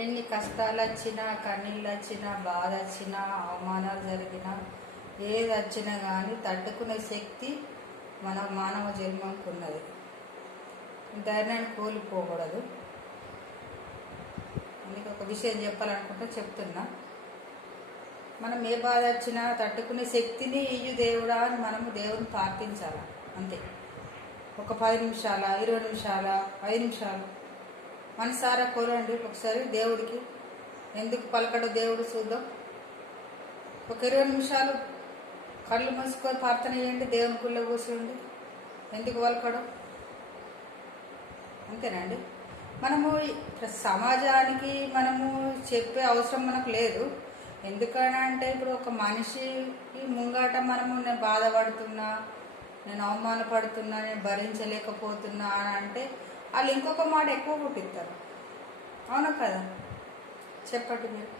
ఎన్ని కష్టాలు వచ్చినా, కన్నీళ్ళు వచ్చినా, బాధ వచ్చినా, అవమానాలు జరిగినా, ఏది వచ్చినా కానీ తట్టుకునే శక్తి మన మానవ జన్మకు ఉన్నది. ధైర్యాన్ని కోల్పోకూడదు. అందుకే ఒక విషయం చెప్పాలనుకుంటే చెప్తున్నా. మనం ఏ బాధ వచ్చినా తట్టుకునే శక్తిని ఇయ్యు దేవుడా అని మనము దేవుని ప్రార్థించాలి. అంతే. ఒక 10 నిమిషాల, 20 నిమిషాల, 5 నిమిషాలు మనసారా కోరండి ఒకసారి దేవుడికి. ఎందుకు పలకడు దేవుడు చూద్దాం. ఒక 20 నిమిషాలు కళ్ళు మూసుకొని ప్రార్థన చేయండి. దేవుని గుళ్ళో కూర్చోండి. ఎందుకు పలకడు? అంతేనండి. మనము సమాజానికి మనము చెప్పే అవసరం మనకు లేదు. ఎందుకనంటే ఇప్పుడు ఒక మనిషికి ముంగాట మనము నేను బాధపడుతున్నా, నేను అవమానపడుతున్నా, నేను భరించలేకపోతున్నా అని అంటే వాళ్ళు ఇంకొక మాట ఎక్కువ పుట్టిస్తారు. అవునా కదా? చెప్పండి మీరు.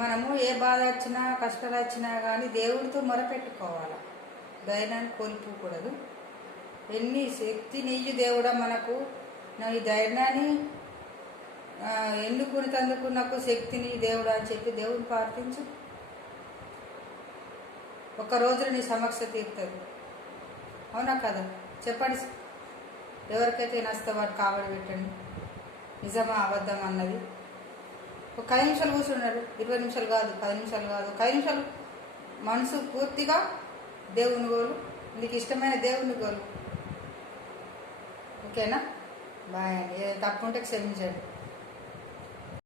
మనము ఏ బాధ వచ్చినా, కష్టాలు వచ్చినా కానీ దేవుడితో మొరపెట్టుకోవాలి. ధైర్యాన్ని కోల్పోకూడదు. ఎన్ని శక్తిని ఇయ్యి దేవుడా మనకు, నా ఈ ధైర్యాన్ని ఎన్నుకునేందుకు నాకు శక్తిని దేవుడా అని చెప్పి దేవుని ప్రార్థించు. ఒక రోజున నీ సమస్య తీరుతుంది. అవునా కదా? చెప్పండి. ఎవరికైతే నష్టం వాడు కావడి పెట్టండి. నిజమా అబద్ధం అన్నది. ఒక 5 నిమిషాలు కూర్చున్నారు. 20 నిమిషాలు కాదు, 10 నిమిషాలు కాదు, ఒక 5 నిమిషాలు మనసు పూర్తిగా దేవుని గోలు, నీకు ఇష్టమైన దేవుని గోలు. ఓకేనా? బాయ్ అండి. తప్పు ఉంటే క్షమించండి.